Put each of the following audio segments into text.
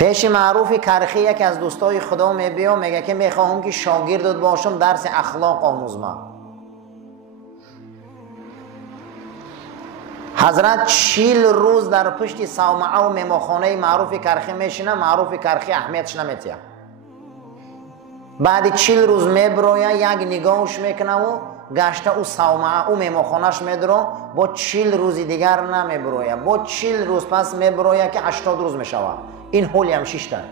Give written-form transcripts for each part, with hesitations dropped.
پیش معروف کرخی یکی از دوستای خدا میبیا میگه که میخواهم که شاگردت باشم درس اخلاق آموزم. حضرت 40 روز در پشت صومعه و میمخانه معروف کرخی میشینه، معروف کرخی اهمیتش نمیتیه. بعد 40 روز میبرویه یک نگاهش میکنه و گشته او صومعه او میمخانهش میدره، با 40 روز دیگر نمیبرویه، با 40 روز پس میبرویه که 80 روز میشوه. این حولی هم 6 داره.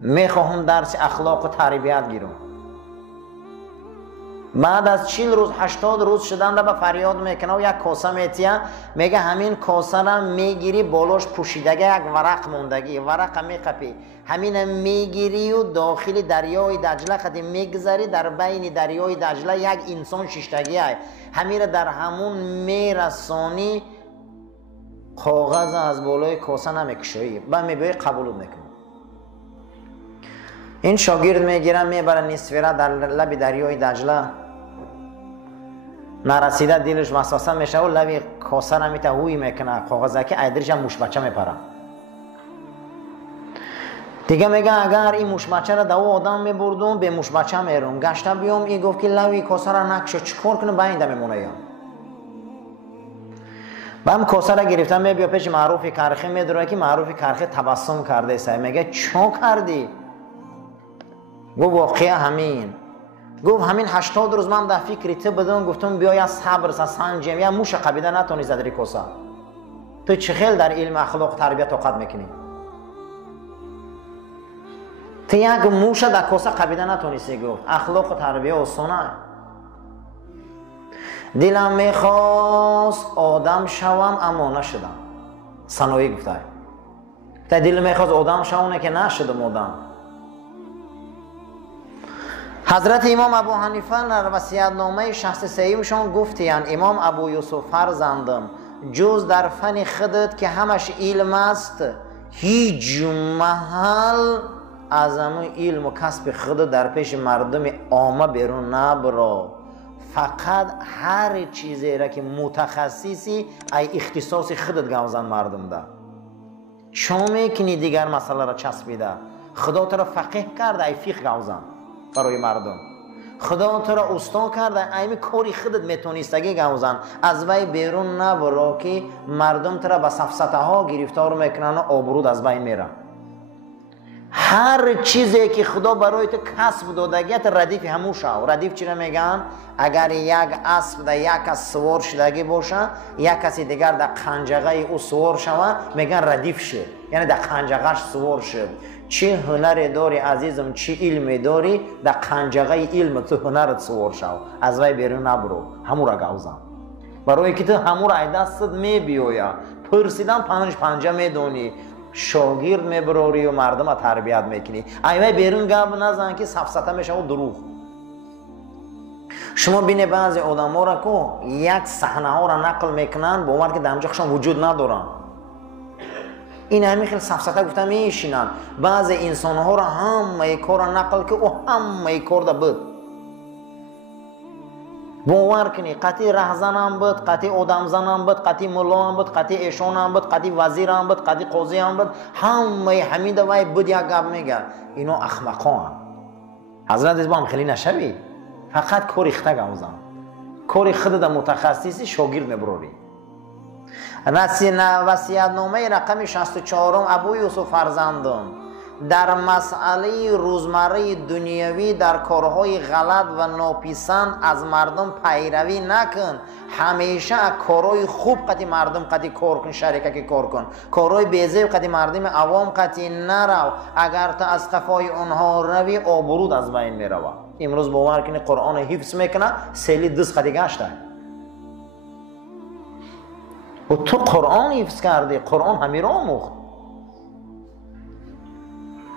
میخواهم درس اخلاق و تربیت گیرم. بعد از 40 روز 80 روز شدن را به فریاد میکنه و یک کاسه میتیه، میگه همین کاسه را میگیری بالاش پوشیدگی یک ورق موندگی، ورق میقپی، همین میگیری و داخل دریای دجله خدی میگذاری، در بین دریای دجله یک انسان شیشتگی های، همین را در همون میرسانی، کاغذ از بالای کاسه نمیکشوی، بعد میبایی قبول میکنی. این شاگرد میگیرن میبرن نصفیره در لب دریای دجله، نرسیده دلش وسوسه میشه و لب کاسه را میته هوی میکنه، کاغذه که ایدرش هم موش بچه میپره. دیگه میگه اگر این موش بچه را دو آدم میبردم به موش بچه میرم، گشته بیام این گفت که لب کاسه را نکشه، چکار کنه باینده میمونه یا با هم کاسه را گرفتم میبیا پیش معروف کرخی میدره که معروف کرخی تبسم کرده سه، میگه چون کردی؟ گفت واقعا همین. گفت همین 80 روز من در فکر تو بدون گفتم بیا یا صبر سنجیم یا موش قبیده نتونی زدری کاسه. تو چه خیل در علم اخلاق تربیت طاقت میکنی؟ تو یک موش در کاسه قبیده نتونی گفت. اخلاق تربیت آسانه. دلم میخواست آدم شوم اما نشدم. سنایی گفته تا دل میخواست آدم شوم که نشدم آدم. حضرت امام ابو حنیفه در وصیت‌نامه 63 شان گفتیان امام ابو یوسف فرزندم جز در فن خودت که همش علم است هیچ محل از همون علم و کسب خودت در پیش مردم عامه بیرون نبرو. فقط هر چیزی را که متخصصی ای اختصاص خودت گوزن مردم ده. چون میکنی دیگر مسئله را چسبیده؟ خدا تو را فقیه کرده ای فقه گوزن برای مردم. خدا تو را استا کرده ایمی کاری خودت میتونستگی گوزن، از وی بیرون نبرو که مردم تو را به سفسطه ها گرفتار میکنن و آبرود از بین میره. هر چیزی که خدا برای تو کسب دادگیت ردیف همون شو. ردیف چی را میگن؟ اگر یک اسب در یک کس سوار شدگی باشه، یک کسی دیگر در قنجقه او سوار شوه، میگن ردیف شد، یعنی در قنجقهش سوار شد. چه هنر داری عزیزم، چه علم داری، در قنجقه علم تو هنرت سوار شو، از وی بیرون نبرو، همون را گوزن. برای که تو همون را دستت میبیویا، پرسیدن پنجه میدونی، شاگرد میبروری و مردم تربیت میکنی. ایوه بیرون گپ نزن که سفسطه میشه و دروغ. شما بینه بعضی آدم ها را که یک صحنه ها را نقل میکنن باور که دمجخشان وجود ندارن. این همین خیلی سفسطه گفته میشینن. بعضی انسان ها را همه کار را نقل که او همه کار دا بود. باور کنی قطعی رهزن هم بود، قطعی آدم زن هم بود، قطعی ملا هم بود، قطعی ایشان هم بود، قطعی وزیر هم بود، قطعی قاضی هم بود، همه حمید وای بود یک گپ میگه. اینو احمقان. حضرت از با هم خیلی نشوی، فقط کار اخته گوزن، کار خودت متخصصی شاگرد میبروری. وصیت‌نامه رقم 64 ابو یوسف فرزندم در مسئله روزمره دنیوی در کارهای غلط و ناپسند از مردم پیروی نکن. همیشه کارهای خوب قطعی مردم قطعی کار کن، شریکه کار کن. کارهای بیزیب قطعی مردم عوام قطعی نرو. اگر تا از قفای اونها روی آبرود از بین میروه. امروز باور کنی قرآن حفظ میکنه سیلی دست قطعی گشته و تو قرآن حفظ کردی، قرآن همین را آموخت.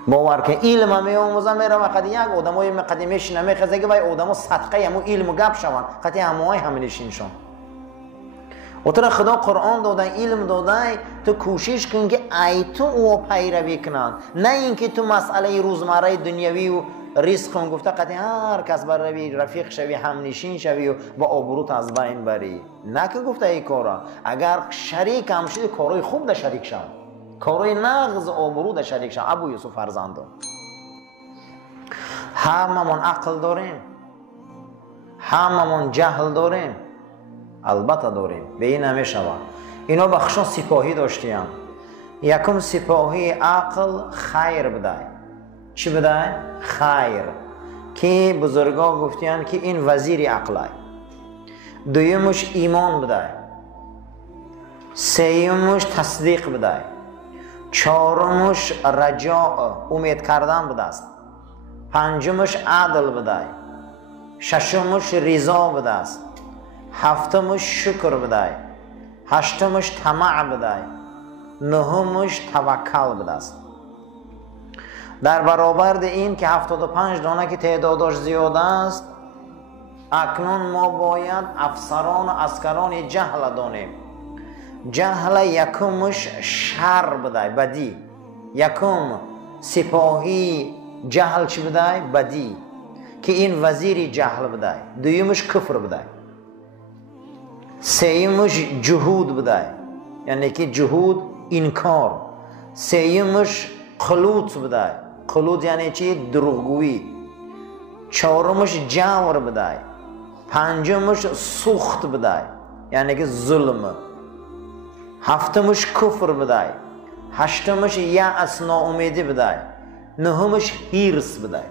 باور که علم همی آموزه میره و قدی یک آدم های قدیمیش نمیخزه که باید آدم ها صدقه همون علم و گپ شوند قدی همه های همینشین شون. و تو را خدا قرآن داده، علم داده، تو کوشش کن که ای تو او پیروی کنند، نه اینکه تو مسئله روزمره دنیوی و ریسک کن گفته قدی هر کس بر روی رفیق شوی، همنشین شوی و با آبروت از بین بری. نه که گفته ای کارا اگر شریک هم شدی کارای خوب ده شریک شو. کارای نغز آبرو در شریک شد. ابو یوسف فرزندم هممون عقل داریم، هممون جهل داریم، البته داریم، به این نمیشود. اینا بخشان سپاهی داشتیم. یکم سپاهی عقل خیر بده. چی بده؟ خیر، که بزرگا گفتیان که این وزیر عقله. دویمش ایمان بده، سیومش تصدیق بده، چهارمش رجاء امید کردن بده است، پنجمش عدل بده، ششمش رضا بده است، هفتمش شکر بده، هشتمش طمع بده، نهمش توکل بده است. در برابر این که 75 دانه که تعدادش زیاده است، اکنون ما باید افسران و عسکران جهل دانیم. جهل یکمش شر بده، بدی. یکم سپاهی جهل چی بده؟ بدی، که این وزیر جهل بده. دویمش کفر بده. سیمش جهود بده، یعنی که جهود انکار. سیمش خلوط بده، خلوط یعنی چی؟ دروغگویی. چهارمش جور بده، پنجمش سخت بده، یعنی که ظلم. هفتمش کفر بده، هشتمش یأس ناامیدی بده، نهمش هیرس بده.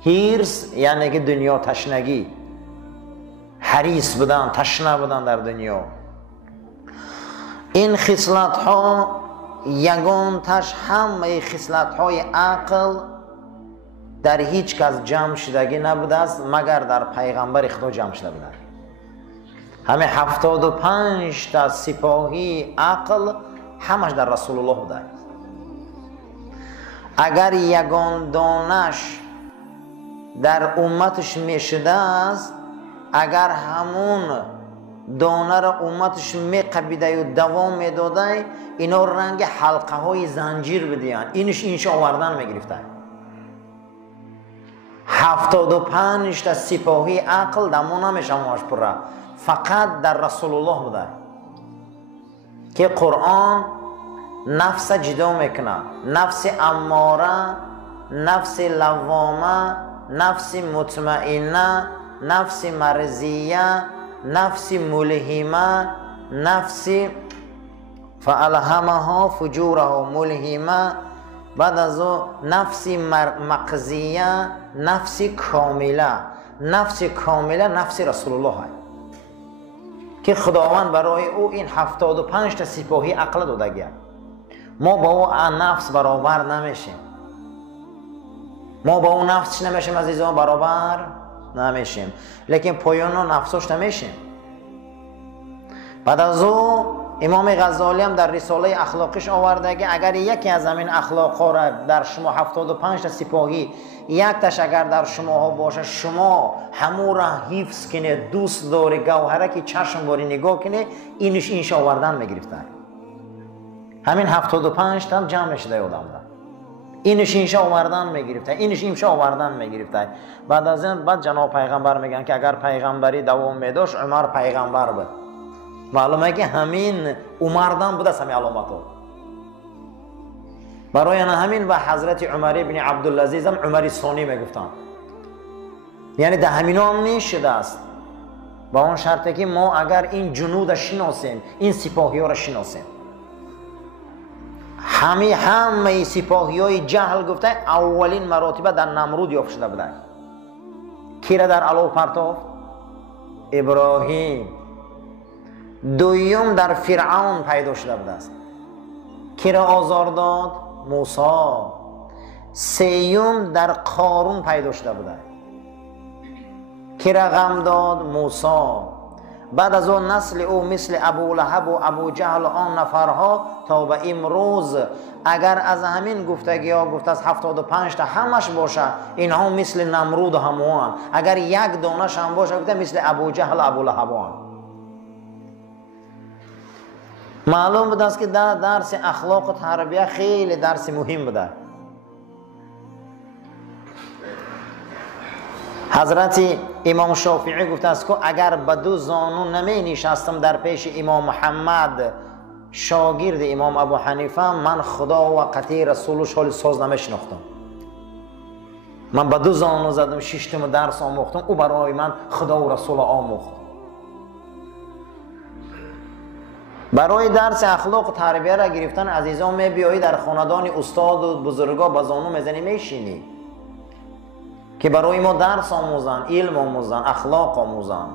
هیرس یعنی که دنیا تشنگی، حریص بدن، تشنه بدن در دنیا. این خصلت ها یگان تش همه خصلت های عقل در هیچ کس جمع شدگی نبوده است مگر در پیغمبر خدا جمع شده بوده. همه 75 تا سپاهی عقل همش در رسول الله بوده. اگر یگان دانش در امتش میشده است، اگر همون دانه را امتش میقبیده و دوام میداده، اینا رنگ حلقه های زنجیر بدیان، اینش آوردن میگرفته. 75 تا سپاهی عقل دمو نمیشه ماش پره، فقط در رسول الله بوده که قرآن نفس جدا میکنه. نفس اماره، نفس لوامه، نفس مطمئنه، نفس مرضیه، نفس ملهمه، نفس فالهمها فجورها ملهمه، بعد از او نفس مقضیه، نفس کامله. نفس کامله نفس رسول الله هست که خداوند برای او این 75 تا سپاهی عقل داده گیه. ما با او نفس برابر نمیشیم. ما با او نفس نمیشیم عزیزان، برابر نمیشیم، لیکن پایان و نفسش نمیشیم. بعد از او امام غزالی هم در رساله اخلاقش آورده که اگر یکی از همین اخلاق‌ها را در شما 75 تا سپاهی یک تاش اگر در شما ها باشه، شما همو را حفظ کنه، دوست داره، گوهره که چشم باری نگاه کنه، اینش آوردن میگرفتن. همین 75 تا هم جمع شده آدم دا، اینش آوردن میگرفتن، اینش آوردن میگرفتن. بعد از این بعد جناب پیغمبر میگن که اگر پیغمبری دوام میداشت عمر پیغمبر بود. معلومه که همین عمردان بوده سمی علامت ها. برای همین به حضرت عمر ابن عبدالعزیز هم عمر ثانی میگفتن، یعنی ده همین هم نشده است. با اون شرطه که ما اگر این جنود شناسیم، این سپاهی ها را شناسیم. همه سپاهی های جهل گفته اولین مراتبه در نمرود یافت شده بوده. کی را در علو پرتافت؟ ابراهیم. دویم در فرعون پیدا شده بوده است. کی را آزار داد؟ موسی. سیوم در قارون پیدا شده بوده. کی را غم داد؟ موسی. بعد از اون نسل او مثل ابو لهب و ابو جهل و آن نفرها تا به امروز، اگر از همین گفتگی ها گفته از 75 تا همش باشه، اینها مثل نمرود و هموان. اگر یک دانش هم باشه گفته مثل ابو جهل و ابو لهبان. معلوم بود است که درس اخلاق و تربیه خیلی درس مهم بوده. حضرت امام شافعی گفته است که اگر به دو زانو نمی نشستم در پیش امام محمد شاگرد امام ابو حنیفه من خدا و قطعی رسولش حال ساز نمیشناختم. من به 2 زانو زدم 6 درس آموختم، او برای من خدا و رسول آموخت. برای درس اخلاق و تربیه را گرفتن عزیزان می بیایی در خاندان استاد و بزرگا به زانو میزنی میشینی که برای ما درس آموزن، علم آموزن، اخلاق آموزن.